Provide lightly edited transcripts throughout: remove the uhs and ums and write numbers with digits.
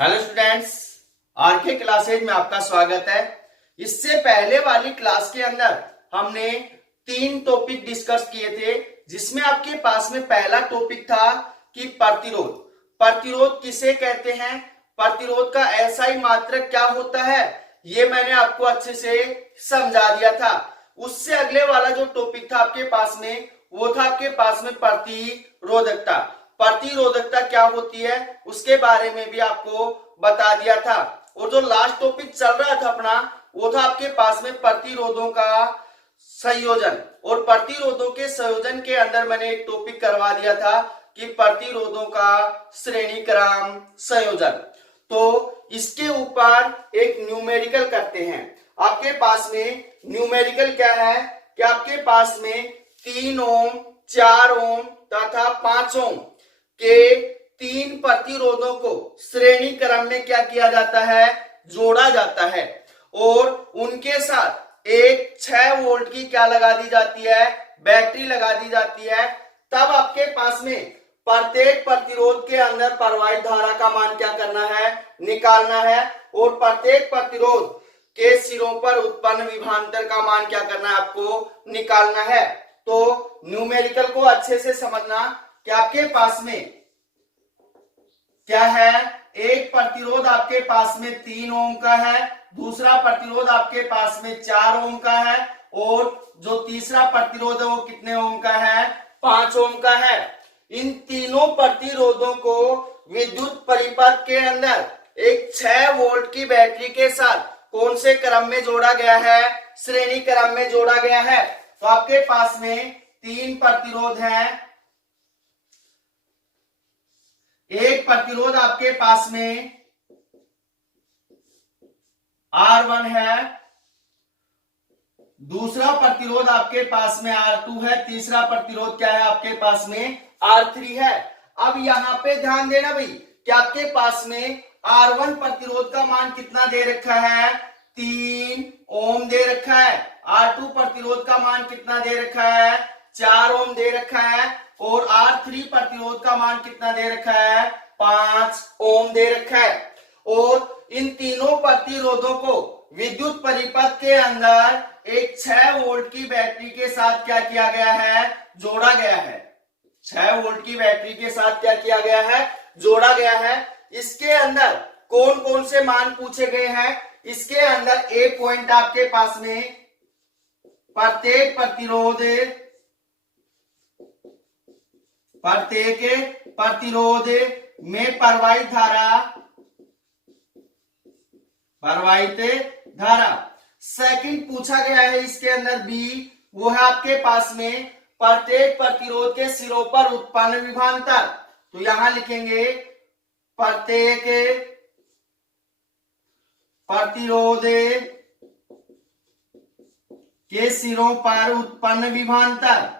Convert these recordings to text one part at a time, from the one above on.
Hello students, R K classes में आपका स्वागत है। इससे पहले वाली क्लास के अंदर हमने 3 टॉपिक डिस्कस किए थे, जिसमें आपके पास में पहला टॉपिक था कि प्रतिरोध। प्रतिरोध किसे कहते हैं, प्रतिरोध का एसआई मात्रक क्या होता है, ये मैंने आपको अच्छे से समझा दिया था। उससे अगले वाला जो टॉपिक था आपके पास में, वो था आपके पास में प्रतिरोधकता। प्रतिरोधकता क्या होती है उसके बारे में भी आपको बता दिया था। और जो लास्ट टॉपिक चल रहा था अपना, वो था आपके पास में प्रतिरोधों का संयोजन। और प्रतिरोधों के संयोजन के अंदर मैंने एक टॉपिक करवा दिया था कि प्रतिरोधों का श्रेणी क्रम संयोजन। तो इसके ऊपर एक न्यूमेरिकल करते हैं। आपके पास में न्यूमेरिकल क्या है कि आपके पास में 3 ओम, 4 ओम तथा 5 ओम के 3 प्रतिरोधों को श्रेणी क्रम में क्या किया जाता है, जोड़ा जाता है। और उनके साथ एक 6 वोल्ट की क्या लगा दी जाती है, बैटरी लगा दी जाती है। तब आपके पास में प्रत्येक प्रतिरोध के अंदर प्रवाहित धारा का मान क्या करना है, निकालना है। और प्रत्येक प्रतिरोध के सिरों पर उत्पन्न विभवांतर का मान क्या करना है, आपको निकालना है। तो न्यूमेरिकल को अच्छे से समझना कि आपके पास में क्या है, एक प्रतिरोध आपके पास में 3 ओम का है, दूसरा प्रतिरोध आपके पास में 4 ओम का है, और जो तीसरा प्रतिरोध है वो कितने ओम का है, 5 ओम का है। इन तीनों प्रतिरोधों को विद्युत परिपथ के अंदर एक 6 वोल्ट की बैटरी के साथ कौन से क्रम में जोड़ा गया है, श्रेणी क्रम में जोड़ा गया है। तो आपके पास में 3 प्रतिरोध हैं। एक प्रतिरोध आपके पास में R1 है, दूसरा प्रतिरोध आपके पास में R2 है, तीसरा प्रतिरोध क्या है आपके पास में R3 है। अब यहां पे ध्यान देना भाई कि आपके पास में R1 प्रतिरोध का मान कितना दे रखा है, 3 ओम दे रखा है। R2 प्रतिरोध का मान कितना दे रखा है, 4 ओम दे रखा है। और R3 प्रतिरोध का मान कितना दे रखा है, 5 ओम दे रखा है। और इन तीनों प्रतिरोधों को विद्युत परिपथ के अंदर एक 6 वोल्ट की बैटरी के साथ क्या किया गया है, जोड़ा गया है। 6 वोल्ट की बैटरी के साथ क्या किया गया है, जोड़ा गया है। इसके अंदर कौन कौन से मान पूछे गए हैं, इसके अंदर एक पॉइंट आपके पास में प्रत्येक प्रतिरोध में प्रवाहित धारा। सेकंड पूछा गया है इसके अंदर बी, वो है आपके पास में प्रत्येक प्रतिरोध के सिरों पर उत्पन्न विभवांतर। तो यहां लिखेंगे प्रत्येक प्रतिरोध के सिरों पर उत्पन्न विभवांतर,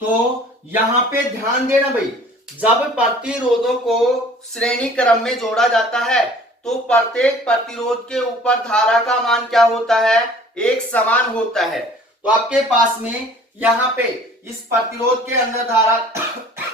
तो यहां पे ध्यान देना भाई, जब प्रतिरोधों को श्रेणी क्रम में जोड़ा जाता है तो प्रत्येक प्रतिरोध के ऊपर धारा का मान क्या होता है, एक समान होता है। तो आपके पास में यहाँ पे इस प्रतिरोध के अंदर धारा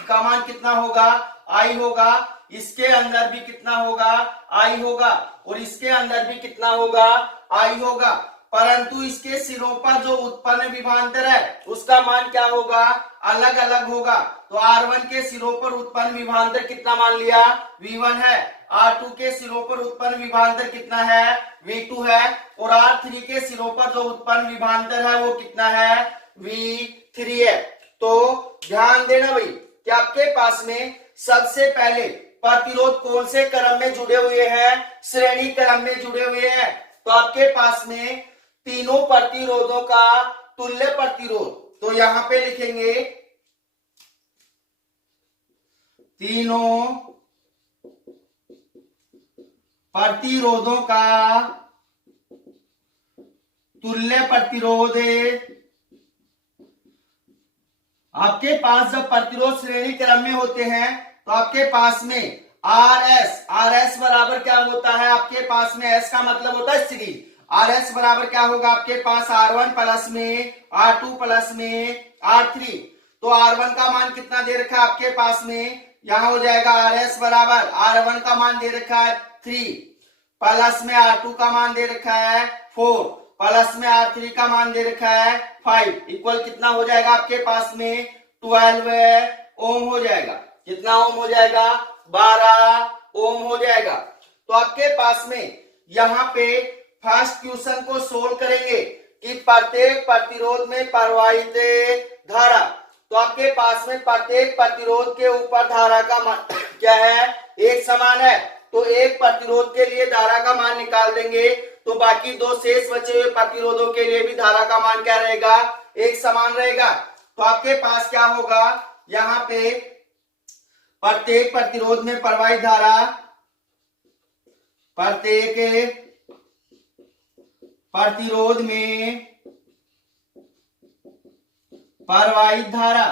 का मान कितना होगा, I होगा। इसके अंदर भी कितना होगा, I होगा। और इसके अंदर भी कितना होगा, I होगा। परंतु इसके सिरों पर जो उत्पन्न विभवांतर है उसका मान क्या होगा, अलग अलग होगा। तो R1 के सिरों पर उत्पन्न विभवांतर कितना मान लिया, V1 है। R2 के सिरों पर उत्पन्न विभवांतर कितना है, V2 है। और R3 के सिरों पर जो उत्पन्न विभवांतर है वो कितना है, V3 है। तो ध्यान देना भाई कि आपके पास में सबसे पहले प्रतिरोध कौन से क्रम में जुड़े हुए हैं, श्रेणी क्रम में जुड़े हुए हैं। तो आपके पास में तीनों प्रतिरोधों का तुल्य प्रतिरोध, तो यहां पे लिखेंगे तीनों प्रतिरोधों का तुल्य प्रतिरोध। आपके पास जब प्रतिरोध श्रेणी क्रम में होते हैं तो आपके पास में RS बराबर क्या होता है, आपके पास में S का मतलब होता है सीरीज। आर एस बराबर क्या होगा आपके पास R1 प्लस में R2 प्लस में R3। तो R1 का मान कितना दे रखा है आपके पास में, यहां हो जाएगा आर एस बराबर R1 का मान दे रखा है 3 प्लस में R2 का मान दे रखा है 4 प्लस में R3 का मान दे रखा है 5 इक्वल कितना हो जाएगा आपके पास में 12 ओम हो जाएगा। कितना ओम हो जाएगा, 12 ओम हो जाएगा। तो आपके पास में यहाँ पे फर्स्ट क्वेश्चन को सोल्व करेंगे कि प्रत्येक प्रतिरोध में प्रवाहित धारा। तो आपके पास में प्रत्येक प्रतिरोध के ऊपर धारा का मान क्या है, एक समान है। तो एक प्रतिरोध के लिए धारा का मान निकाल देंगे, तो बाकी दो शेष बचे हुए प्रतिरोधों के लिए भी धारा का मान क्या रहेगा, एक समान रहेगा। तो आपके पास क्या होगा, यहाँ पे प्रत्येक प्रतिरोध में प्रवाहित धारा, प्रत्येक प्रतिरोध में प्रवाहित धारा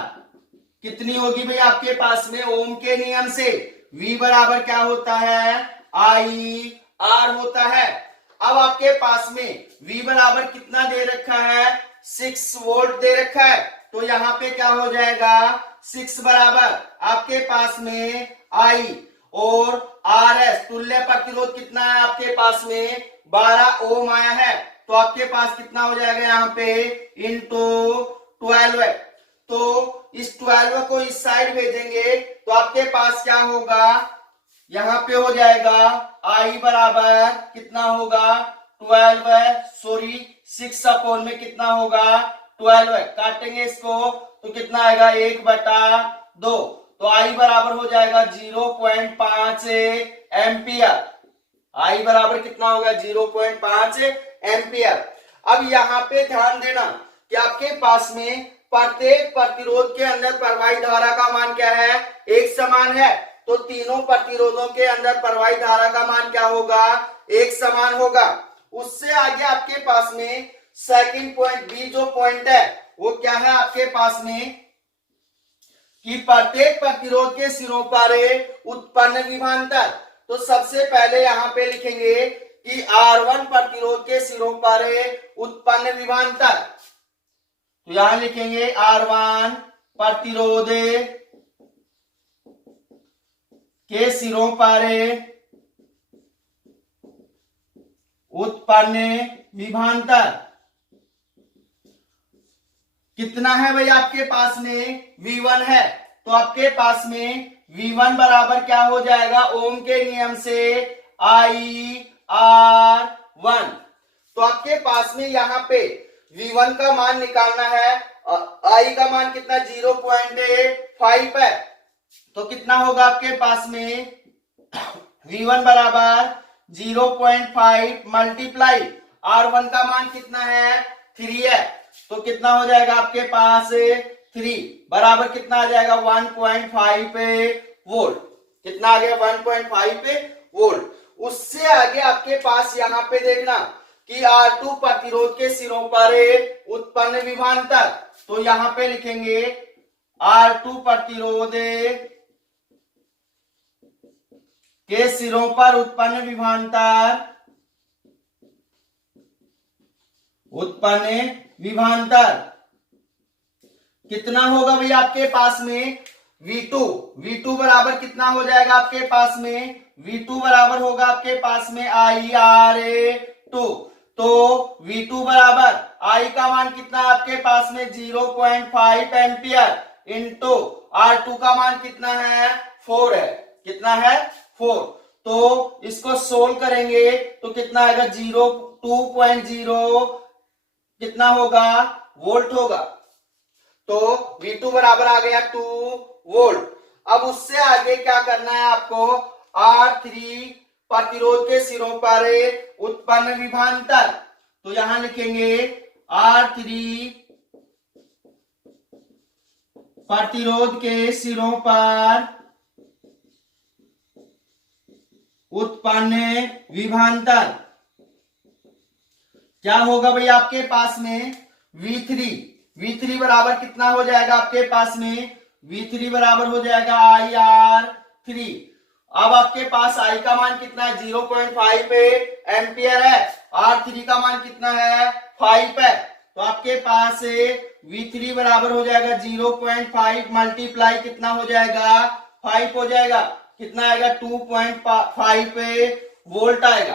कितनी होगी भाई आपके पास में, ओम के नियम से V बराबर क्या होता है, I R होता है। अब आपके पास में V बराबर कितना दे रखा है, 6 वोल्ट दे रखा है। तो यहाँ पे क्या हो जाएगा, 6 बराबर आपके पास में I और RS तुल्य प्रतिरोध कितना है आपके पास में 12 ओम आया है। तो आपके पास कितना हो जाएगा यहाँ पे इंटू 12 है। तो इस 12 को इस साइड भेजेंगे तो आपके पास क्या होगा, यहाँ पे हो जाएगा I बराबर कितना होगा 12 सॉरी 6 अपॉन में कितना होगा 12 है। काटेंगे इसको तो कितना आएगा 1/2। तो I बराबर हो जाएगा 0.5 एम्पियर। I बराबर कितना होगा 0.5 एम्पियर। अब यहाँ पे ध्यान देना कि आपके पास में प्रत्येक प्रतिरोध के अंदर प्रवाहित धारा का मान क्या है, एक समान है। तो तीनों प्रतिरोधों के अंदर प्रवाहित धारा का मान क्या होगा, एक समान होगा। उससे आगे आपके पास में सेकंड पॉइंट बी जो पॉइंट है वो क्या है आपके पास में कि प्रत्येक प्रतिरोध के सिरों पर उत्पन्न विभवांतर। तो सबसे पहले यहाँ पे लिखेंगे कि R1 प्रतिरोध के सिरों पर उत्पन्न विभवांतर। तो यहां लिखेंगे R1 प्रतिरोध के सिरों पर उत्पन्न विभवांतर कितना है भाई आपके पास में V1 है। तो आपके पास में V1 बराबर क्या हो जाएगा, ओम के नियम से I R1। तो आपके पास में यहाँ पे V1 का मान निकालना है, I का मान कितना 0.5 है। तो कितना होगा आपके पास में V1 बराबर 0.5 मल्टीप्लाई R1 का मान कितना है 3 है। तो कितना हो जाएगा आपके पास 3 बराबर कितना आ जाएगा 1.5 वोल्ट। कितना आ गया 1.5 वोल्ट। उससे आगे आपके पास यहाँ पे देखना कि R2 प्रतिरोध के सिरों पर उत्पन्न विभवांतर। तो यहाँ पे लिखेंगे R2 प्रतिरोध के सिरों पर उत्पन्न विभवांतर, उत्पन्न विभवांतर कितना होगा भाई आपके पास में V2 बराबर कितना हो जाएगा आपके पास में, V2 बराबर होगा आपके पास में IR2। तो V2 बराबर I का मान कितना है आपके पास में 0.5 एम्पियर इंटू R2 का मान कितना है 4 है। कितना है 4। तो इसको सोल्व करेंगे तो कितना आएगा 2.0 कितना होगा वोल्ट होगा। तो V2 बराबर आ गया 2 वोल्ट। अब उससे आगे क्या करना है आपको, R3 प्रतिरोध के सिरों पर उत्पन्न विभवांतर। तो यहां लिखेंगे R3 प्रतिरोध के सिरों पर उत्पन्न विभवांतर क्या होगा भाई आपके पास में V3 बराबर कितना हो जाएगा आपके पास में, V3 बराबर हो जाएगा IR3। अब आपके पास I का मान कितना है 0.5 एम्पियर है R3 का मान कितना है 5 है, तो आपके पास V3 बराबर हो जाएगा 0.5 मल्टीप्लाई कितना हो जाएगा 5 हो जाएगा, कितना आएगा 2.5 वोल्ट आएगा।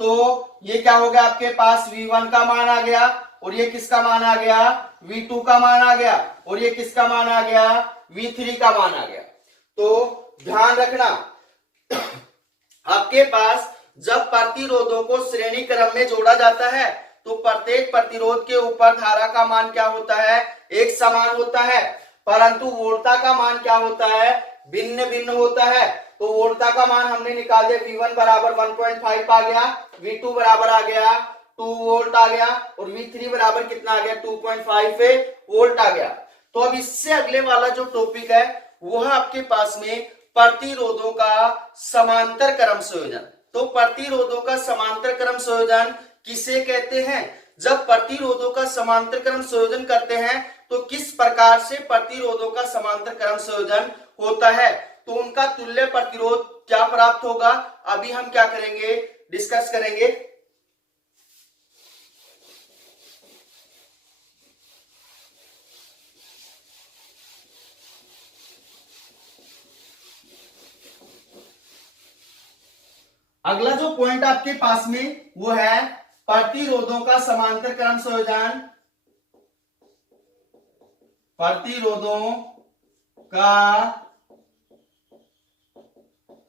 तो ये क्या हो गया आपके पास V1 का मान आ गया, और ये किसका मान आ गया V2 का मान आ गया, और ये किसका मान आ गया V3 का मान आ गया। तो ध्यान रखना आपके पास जब प्रतिरोधों को श्रेणी क्रम में जोड़ा जाता है तो प्रत्येक प्रतिरोध के ऊपर धारा का मान क्या होता है एक समान होता है, परंतु वोल्टता का मान क्या होता है भिन्न भिन्न होता है। तो वोल्टता का मान हमने निकाल दिया, V1 बराबर 1.5 आ गया, V2 बराबर आ गया 2 वोल्ट आ गया, और V3 बराबर कितना आ गया 2.5 वोल्ट आ गया। तो अब इससे अगले वाला जो टॉपिक है वह आपके पास में प्रतिरोधों का समांतर क्रम संयोजन। तो प्रतिरोधों का समांतर क्रम संयोजन किसे कहते हैं? जब प्रतिरोधों का समांतर क्रम संयोजन करते हैं तो किस प्रकार से प्रतिरोधों का समांतर क्रम संयोजन होता है, तो उनका तुल्य प्रतिरोध क्या प्राप्त होगा, अभी हम क्या करेंगे डिस्कस करेंगे। अगला जो पॉइंट आपके पास में वो है प्रतिरोधों का समांतर क्रम संयोजन। प्रतिरोधों का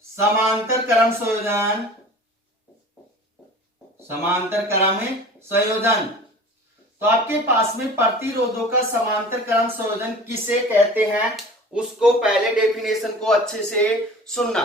समांतर क्रम संयोजन, समांतर क्रम संयोजन। तो आपके पास में प्रतिरोधों का समांतर क्रम संयोजन किसे कहते हैं उसको पहले डेफिनेशन को अच्छे से सुनना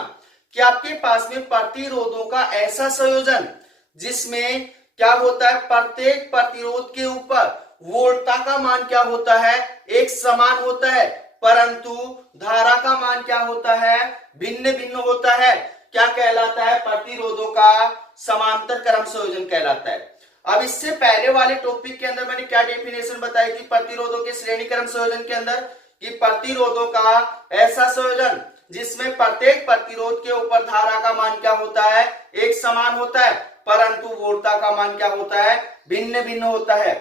कि आपके पास में प्रतिरोधों का ऐसा संयोजन जिसमें क्या होता है प्रत्येक प्रतिरोध के ऊपर वोल्टता का मान क्या होता है एक समान होता है, परंतु धारा का मान क्या होता है भिन्न भिन्न होता है। क्या कहलाता है? प्रतिरोधों का समांतर क्रम संयोजन कहलाता है। अब इससे पहले वाले टॉपिक के अंदर मैंने क्या डेफिनेशन बताई थी प्रतिरोधों के श्रेणी क्रम संयोजन के अंदर, कि प्रतिरोधों का ऐसा संयोजन जिसमें प्रत्येक प्रतिरोध के ऊपर धारा का मान क्या होता है एक समान होता है, परंतु वोल्टता का मान क्या होता है भिन्न भिन्न होता है।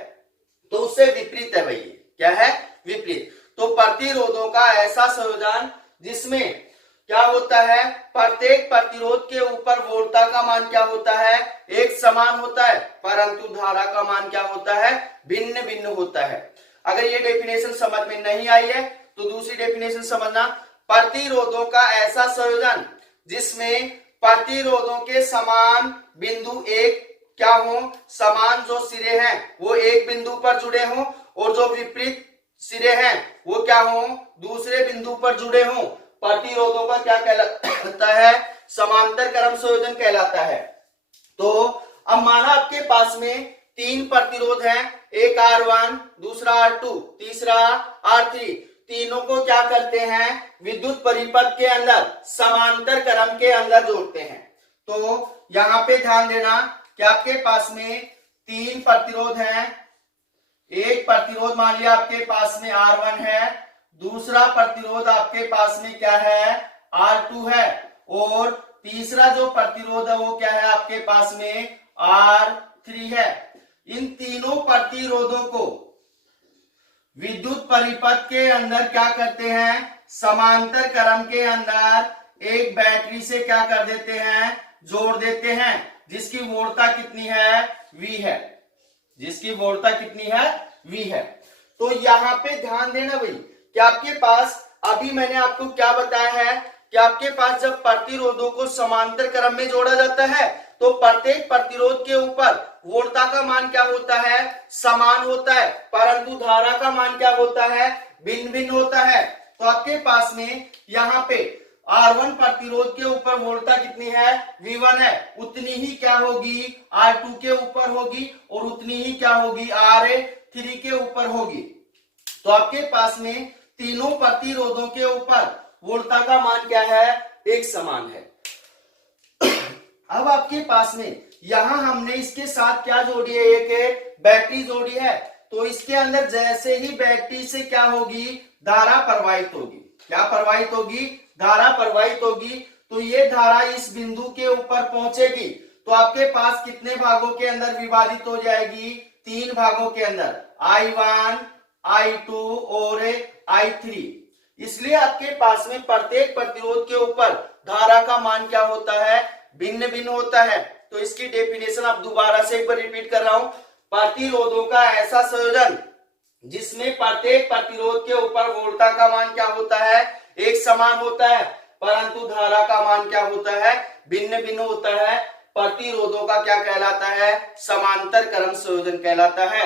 तो उससे विपरीत है भाई, क्या है विपरीत। तो प्रतिरोधों का ऐसा संयोजन जिसमें क्या होता है प्रत्येक प्रतिरोध के ऊपर वोल्टता का मान क्या होता है एक समान होता है, परंतु धारा का मान क्या होता है भिन्न भिन्न होता है। अगर ये डेफिनेशन समझ में नहीं आई है तो दूसरी डेफिनेशन समझना, प्रतिरोधों का ऐसा संयोजन जिसमें प्रतिरोधों के समान बिंदु एक क्या हो, समान जो सिरे हैं वो एक बिंदु पर जुड़े हों और जो विपरीत सिरे हैं वो क्या हो दूसरे बिंदु पर जुड़े हों, प्रतिरोधों का क्या कहलाता है समांतर क्रम संयोजन कहलाता है। तो अब माना आपके पास में तीन प्रतिरोध हैं, एक R1, दूसरा R2, तीसरा R3, तीनों को क्या करते हैं विद्युत परिपथ के अंदर समांतर क्रम के अंदर जोड़ते हैं। तो यहां पे ध्यान देना कि आपके पास में तीन प्रतिरोध हैं, एक प्रतिरोध मान लिया आपके पास में R1 है, दूसरा प्रतिरोध आपके पास में क्या है R2 है, और तीसरा जो प्रतिरोध है वो क्या है आपके पास में R3 है। इन तीनों प्रतिरोधों को विद्युत परिपथ के अंदर क्या करते हैं समांतर क्रम के अंदर एक बैटरी से क्या कर देते हैं जोड़ देते हैं, जिसकी वोल्टता कितनी है V है, जिसकी वोल्टता कितनी है V है। तो यहां पे ध्यान देना भाई कि आपके पास अभी मैंने आपको क्या बताया है कि आपके पास जब प्रतिरोधों को समांतर क्रम में जोड़ा जाता है तो प्रत्येक प्रतिरोध के ऊपर वोल्टता का मान क्या होता है समान होता है, परंतु धारा का मान क्या होता है भिन्न भिन्न होता है। तो आपके पास में यहाँ पे R1 प्रतिरोध के ऊपर वोल्टता कितनी है V1 है, उतनी ही क्या होगी R2 के ऊपर होगी और उतनी ही क्या होगी R3 के ऊपर होगी। तो आपके पास में तीनों प्रतिरोधों के ऊपर वोल्टता का मान क्या है एक समान है। अब आपके पास में यहां हमने इसके साथ क्या जोड़ी है एक बैटरी जोड़ी है, तो इसके अंदर जैसे ही बैटरी से क्या होगी धारा प्रवाहित होगी, क्या प्रवाहित होगी धारा प्रवाहित होगी, तो ये धारा इस बिंदु के ऊपर पहुंचेगी। तो आपके पास कितने भागों के अंदर विभाजित हो जाएगी? 3 भागों के अंदर, I1, I2 और I3। इसलिए आपके पास में प्रत्येक प्रतिरोध के ऊपर धारा का मान क्या होता है? भिन्न भिन्न होता है। तो इसकी डेफिनेशन आप दोबारा से एक बार रिपीट कर रहा हूं। प्रतिरोधों का ऐसा संयोजन जिसमें प्रत्येक प्रतिरोध के ऊपर वोल्टा का मान क्या होता है? एक समान होता है, परंतु धारा का मान क्या होता है? भिन्न भिन्न होता है। प्रतिरोधों का क्या कहलाता है? समांतर क्रम संयोजन कहलाता है।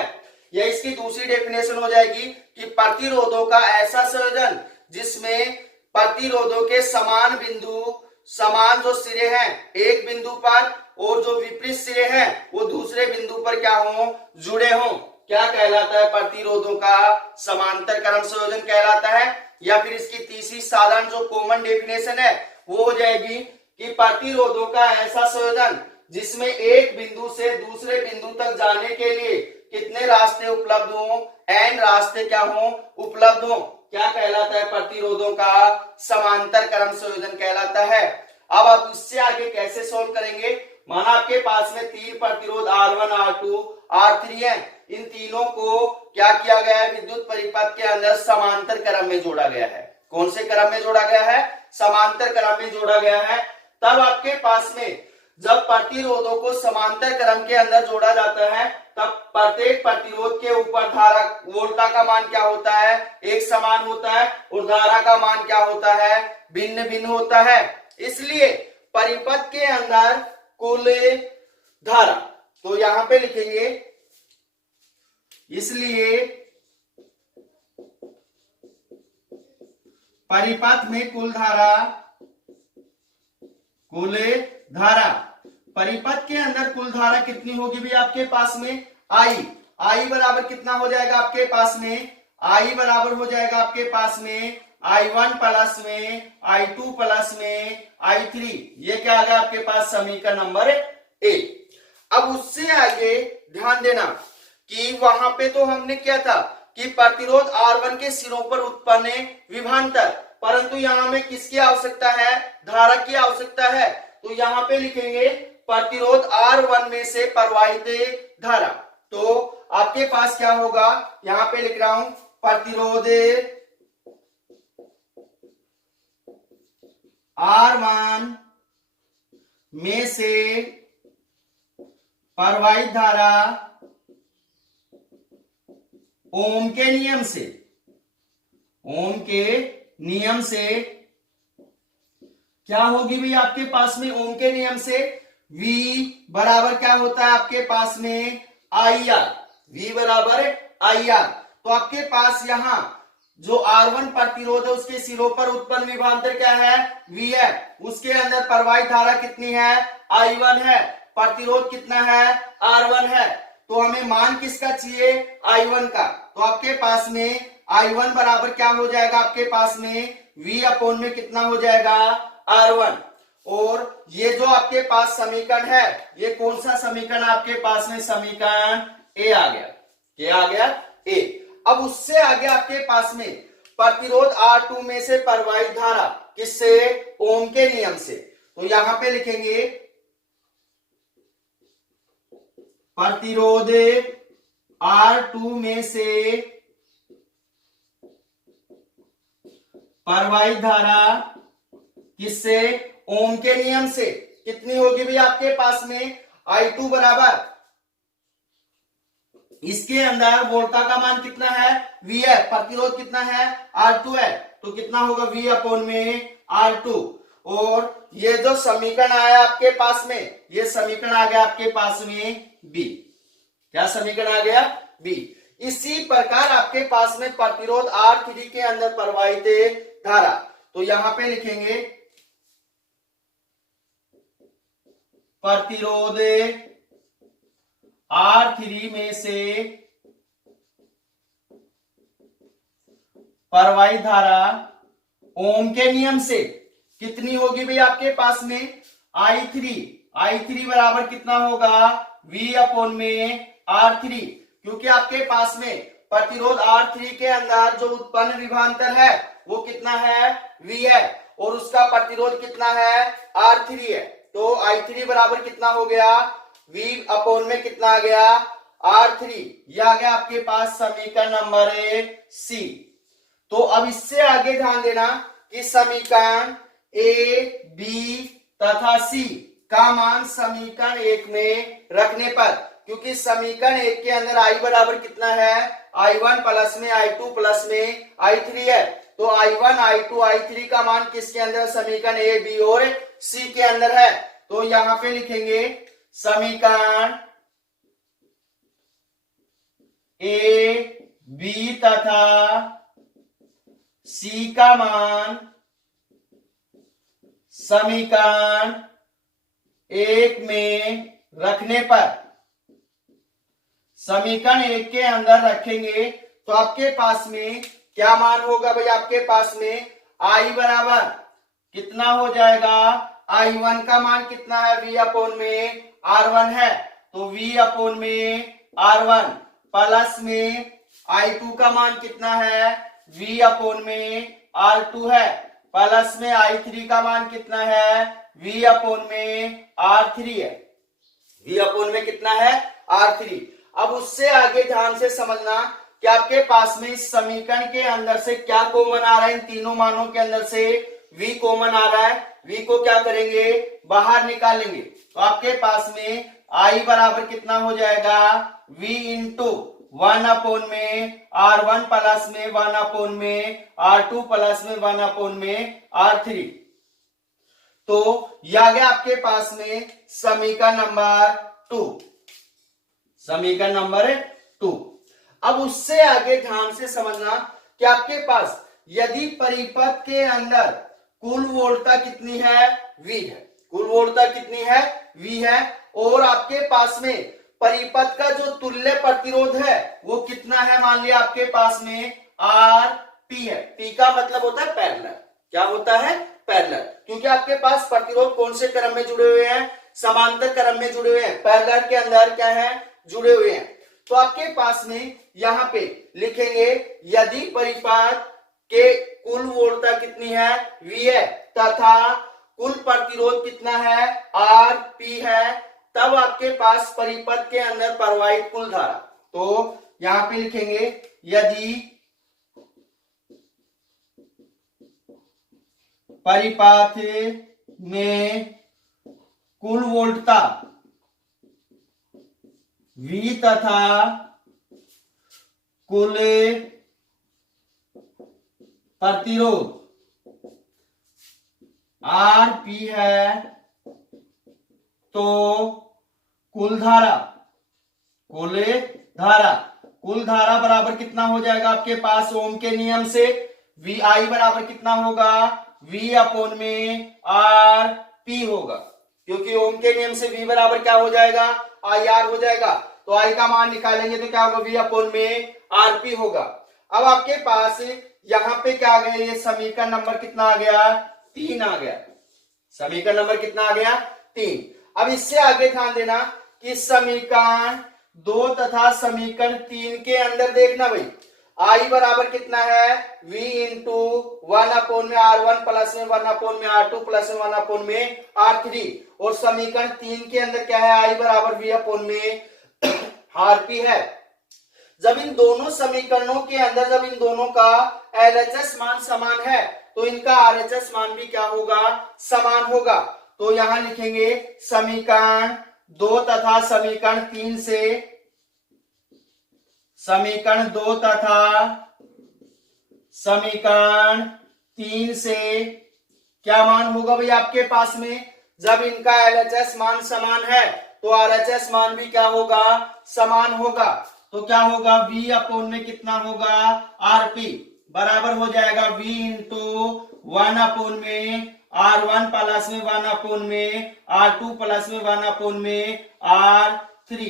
यह इसकी दूसरी डेफिनेशन हो जाएगी कि प्रतिरोधों का ऐसा संयोजन जिसमें प्रतिरोधों के समान बिंदु, समान जो सिरे हैं एक बिंदु पर और जो विपरीत सिरे हैं वो दूसरे बिंदु पर क्या हो? जुड़े हों, क्या कहलाता है? प्रतिरोधों का समांतर क्रम संयोजन कहलाता है। या फिर इसकी तीसरी साधारण जो कॉमन डेफिनेशन है वो हो जाएगी कि प्रतिरोधों का ऐसा संयोजन जिसमें एक बिंदु से दूसरे बिंदु तक जाने के लिए कितने रास्ते उपलब्ध हों? n रास्ते क्या हों? उपलब्ध हों, क्या कहलाता है? प्रतिरोधों का समांतर क्रम संयोजन कहलाता है। अब आप इससे आगे कैसे सोल्व करेंगे? माना आपके पास में 3 प्रतिरोध R1, R2, R3 है। इन तीनों को क्या किया गया है? विद्युत परिपथ के अंदर समांतर क्रम में जोड़ा गया है। कौन से क्रम में जोड़ा गया है? समांतर क्रम में जोड़ा गया है। तब आपके पास में जब प्रतिरोधों को समांतर क्रम के अंदर जोड़ा जाता है तब प्रत्येक प्रतिरोध के ऊपर धारा वोल्टा का मान क्या होता है? एक समान होता है और धारा का मान क्या होता है? भिन्न भिन्न होता है। इसलिए परिपथ के अंदर कुल धारा, तो यहां पे लिखेंगे, इसलिए परिपथ में कुल धारा, कुल धारा, परिपथ के अंदर कुल धारा कितनी होगी भी आपके पास में? I बराबर कितना हो जाएगा आपके पास में? I बराबर हो जाएगा आपके पास में I1 प्लस में I2 प्लस में I3। ये क्या आ गया आपके पास? समीकरण नंबर 1। अब उससे आगे ध्यान देना कि वहां पे तो हमने क्या था कि प्रतिरोध R1 के सिरों पर उत्पन्न विभवांतर, परंतु यहां में किसकी आवश्यकता है? धारा की आवश्यकता है। तो यहां पे लिखेंगे प्रतिरोध R1 में से प्रवाहित धारा। तो आपके पास क्या होगा? यहां पे लिख रहा हूं प्रतिरोध R1 में से प्रवाहित धारा ओम के नियम से, ओम के नियम से क्या होगी भी आपके पास में? ओम के नियम से V बराबर क्या होता है आपके पास में? IR। V बराबर IR। तो आपके पास यहां जो R1 प्रतिरोध है उसके सिरों पर उत्पन्न विभवांतर क्या है? V है। उसके अंदर प्रवाहित धारा कितनी है? I1 है। प्रतिरोध कितना है? R1 है। तो हमें मान किसका चाहिए? I1 का। तो आपके पास में I1 बराबर क्या हो जाएगा आपके पास में? V अपॉन में कितना हो जाएगा? R1। और ये जो आपके पास समीकरण है ये कौन सा समीकरण आपके पास में? समीकरण A आ गया। क्या आ गया? A। अब उससे आगे आपके पास में प्रतिरोध R2 में से प्रवाहित धारा किससे? ओम के नियम से। तो यहां पे लिखेंगे प्रतिरोध R2 में से प्रवाहित धारा किससे? ओम के नियम से। कितनी होगी भी आपके पास में? I2 बराबर, इसके अंदर वोल्टा का मान कितना है? V है। प्रतिरोध कितना है? R2 है। तो कितना होगा? V अपॉन में R2। और ये जो समीकरण आया आपके पास में, ये समीकरण आ गया आपके पास में B। क्या समीकरण आ गया? B। इसी प्रकार आपके पास में प्रतिरोध R3 के अंदर प्रवाहित धारा, तो यहां पे लिखेंगे प्रतिरोध R3 में से प्रवाहित धारा ओम के नियम से कितनी होगी भाई आपके पास में? I3 बराबर कितना होगा? V अपॉन में R3। क्योंकि आपके पास में प्रतिरोध R3 के अंदर जो उत्पन्न विभवांतर है वो कितना है? V है। और उसका प्रतिरोध कितना है? R3 है। तो I3 बराबर कितना हो गया, V अपॉन में कितना आ गया, R3। यह आ गया आपके पास समीकरण नंबर C। तो अब इससे आगे ध्यान देना कि समीकरण A, B तथा C का मान समीकरण 1 में रखने पर, क्योंकि समीकरण 1 के अंदर I बराबर कितना है, I1 प्लस में I2 प्लस में I3 है। तो I1, I2, I3 का मान किसके अंदर, समीकरण A, B और C के अंदर है। तो यहां पे लिखेंगे समीकरण A, B तथा C का मान समीकरण 1 में रखने पर, समीकरण 1 के अंदर रखेंगे तो आपके पास में क्या मान होगा भाई, आपके पास में I बराबर कितना हो जाएगा, I1 का मान कितना है, V अपॉन में R1 है। तो V अपॉन में R1 प्लस में I2 का मान कितना है, V अपॉन में R2 है, प्लस में I3 का मान कितना है, V अपॉन में R3 है। V अपॉन में कितना है, R3। अब उससे आगे ध्यान से समझना कि आपके पास में इस समीकरण के अंदर से क्या कॉमन आ रहा है, इन तीनों मानों के अंदर से V कॉमन आ रहा है। V को क्या करेंगे, बाहर निकालेंगे। तो आपके पास में I बराबर कितना हो जाएगा, V इंटू 1 अपॉन में R1 प्लस में 1 अपॉन में R2 प्लस में 1 अपॉन में R3। तो यह आ गया आपके पास में समीकरण नंबर 2, समीकरण नंबर 2। अब उससे आगे ध्यान से समझना कि आपके पास यदि परिपथ के अंदर कुल वोल्टता कितनी है, V है, कुल वोल्टता कितनी है, V है, और आपके पास में परिपथ का जो तुल्य प्रतिरोध है वो कितना है, मान लिया आपके पास में RP है। P का मतलब होता है पैरेलल, क्या होता है, पैरेलल, क्योंकि आपके पास प्रतिरोध कौन से क्रम में जुड़े हुए हैं, समांतर क्रम में जुड़े हुए हैं, पैरेलल के अंदर क्या है, जुड़े हुए हैं। तो आपके पास में यहां पे लिखेंगे यदि परिपथ के कुल वोल्टता कितनी है, V है, तथा कुल प्रतिरोध कितना है, RP है, तब आपके पास परिपथ के अंदर प्रवाहित कुल धारा। तो यहां पे लिखेंगे यदि परिपथ में कुल वोल्टता V तथा कुल प्रतिरोध RP है, तो कुल धारा बराबर कितना हो जाएगा, आपके पास ओम के नियम से VI बराबर कितना होगा, V अपॉन में RP होगा, क्योंकि ओम के नियम से V बराबर क्या हो जाएगा, IR हो जाएगा। तो I का मान निकालेंगे तो क्या होगा, V अपॉन में RP होगा। अब आपके पास यहां पे क्या आ गया, ये समीकरण नंबर कितना आ गया, 3 आ गया, समीकरण नंबर कितना आ गया, 3। अब इससे आगे ध्यान देना कि समीकरण 2 तथा समीकरण 3 के अंदर देखना भाई, I बराबर कितना है, V इंटू 1 अपॉन में R1 प्लस में 1 अपॉन में R2 प्लस में 1 अपॉन में R3, और समीकरण 3 के अंदर क्या है, I बराबर V अपॉन में RP है। जब इन दोनों समीकरणों के अंदर, जब इन दोनों का LHS मान समान है तो इनका RHS मान भी क्या होगा, समान होगा। तो यहां लिखेंगे समीकरण 2 तथा समीकरण 3 से, समीकरण 2 तथा समीकरण 3 से क्या मान होगा भाई, आपके पास में जब इनका LHS मान समान है तो RHS मान भी क्या होगा, समान होगा। तो क्या होगा, V अपॉन में कितना होगा, RP बराबर हो जाएगा V इंटू 1 अपॉन में R1 प्लस में 1 अपॉन में R2 प्लस में 1 अपॉन में R3।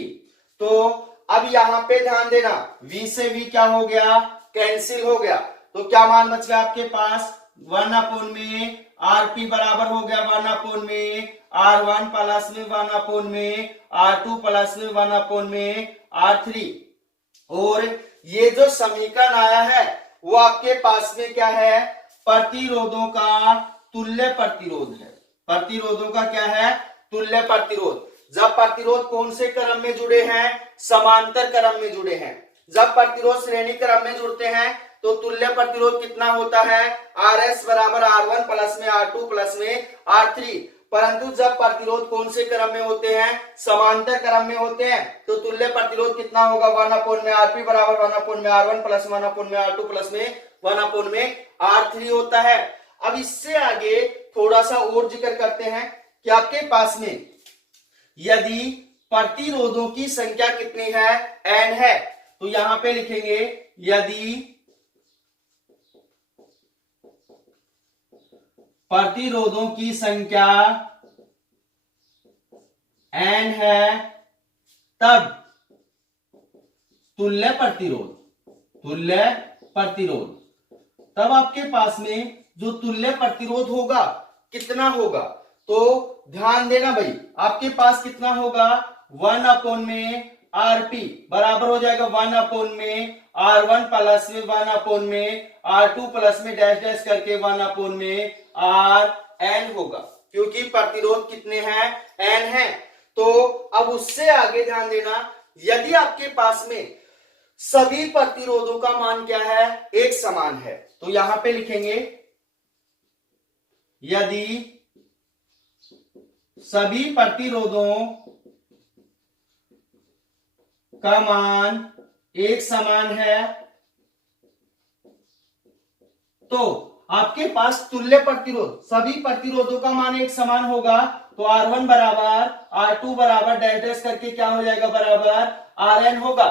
तो अब यहां पे ध्यान देना, V से V क्या हो गया, कैंसिल हो गया। तो क्या मान बच गया आपके पास, 1 अपॉन में RP बराबर हो गया 1 अपॉन में R1 प्लस में 1 अपॉन में R2 प्लस में 1 अपॉन में R3। और ये जो समीकरण आया है वो आपके पास में क्या है, प्रतिरोधों का तुल्य प्रतिरोध है, प्रतिरोधों का क्या है, तुल्य प्रतिरोध। जब प्रतिरोध कौन से क्रम में जुड़े हैं? समांतर क्रम में जुड़े हैं। जब प्रतिरोध श्रेणी क्रम में जुड़ते हैं तो तुल्य प्रतिरोध कितना होता है? RS बराबर R1 प्लस में R2 प्लस में R3। परंतु जब प्रतिरोध कौन से क्रम में होते हैं? समांतर क्रम में होते हैं, तो तुल्य प्रतिरोध कितना होगा? 1/Rp बराबर 1/R1 प्लस 1/R2 प्लस में 1/R3 होता है। अब इससे आगे थोड़ा सा और जिक्र करते हैं कि आपके पास में यदि प्रतिरोधों की संख्या कितनी है? n है, तो यहां पे लिखेंगे यदि प्रतिरोधों की संख्या n है तब तुल्य प्रतिरोध तब आपके पास में जो तुल्य प्रतिरोध होगा कितना होगा? तो ध्यान देना भाई, आपके पास कितना होगा? 1/Rp बराबर हो जाएगा 1/R1 प्लस में 1/R2 प्लस में डैश डैश करके 1/Rn होगा, क्योंकि प्रतिरोध कितने हैं? n है। तो अब उससे आगे ध्यान देना, यदि आपके पास में सभी प्रतिरोधों का मान क्या है? एक समान है, तो यहां पे लिखेंगे यदि सभी प्रतिरोधों का मान एक समान है तो आपके पास तुल्य प्रतिरोध, सभी प्रतिरोधों का मान एक समान होगा, तो R1 बराबर R2 बराबर डैश डैश करके क्या हो जाएगा? बराबर Rn होगा।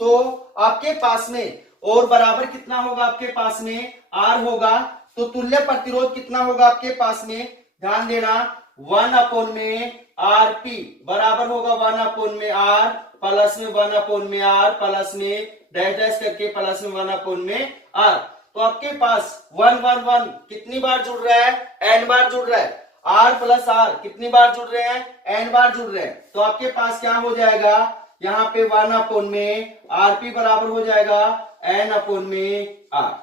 तो आपके पास में और बराबर कितना होगा? आपके पास में R होगा, तो तुल्य प्रतिरोध कितना होगा आपके पास में? ध्यान देना, 1/Rp बराबर होगा 1/R प्लस में 1/R प्लस में डैश डैश करके प्लस में 1/R। तो आपके पास 1 1 1 कितनी बार जुड़ रहा है? n बार जुड़ रहा है। R प्लस R कितनी बार जुड़ रहे हैं? n बार जुड़ रहे हैं। तो आपके पास क्या हो जाएगा? यहाँ पे 1/Rp बराबर हो जाएगा n/R।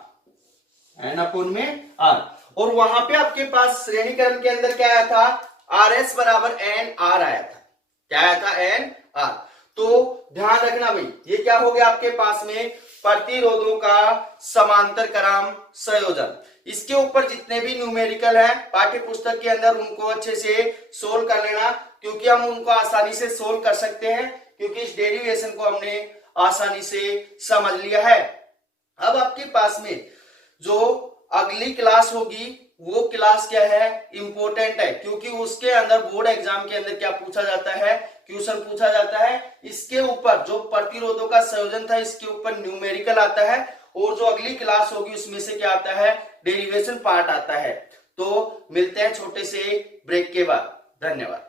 और वहां पे आपके पास श्रेणीकरण के अंदर क्या आया था? RS बराबर NR आया था। क्या आया था? NR। तो ध्यान रखना भाई, ये क्या हो गया आपके पास में? प्रतिरोधों का समांतर क्रम संयोजन। इसके ऊपर जितने भी न्यूमेरिकल है पाठ्य पुस्तक के अंदर, उनको अच्छे से सोल्व कर लेना, क्योंकि हम उनको आसानी से सोल्व कर सकते हैं, क्योंकि इस डेरिवेशन को हमने आसानी से समझ लिया है। अब आपके पास में जो अगली क्लास होगी वो क्लास क्या है? इंपॉर्टेंट है, क्योंकि उसके अंदर बोर्ड एग्जाम के अंदर क्या पूछा जाता है? क्वेश्चन पूछा जाता है। इसके ऊपर जो प्रतिरोधों का संयोजन था, इसके ऊपर न्यूमेरिकल आता है, और जो अगली क्लास होगी उसमें से क्या आता है? डेरिवेशन पार्ट आता है। तो मिलते हैं छोटे से ब्रेक के बाद। धन्यवाद।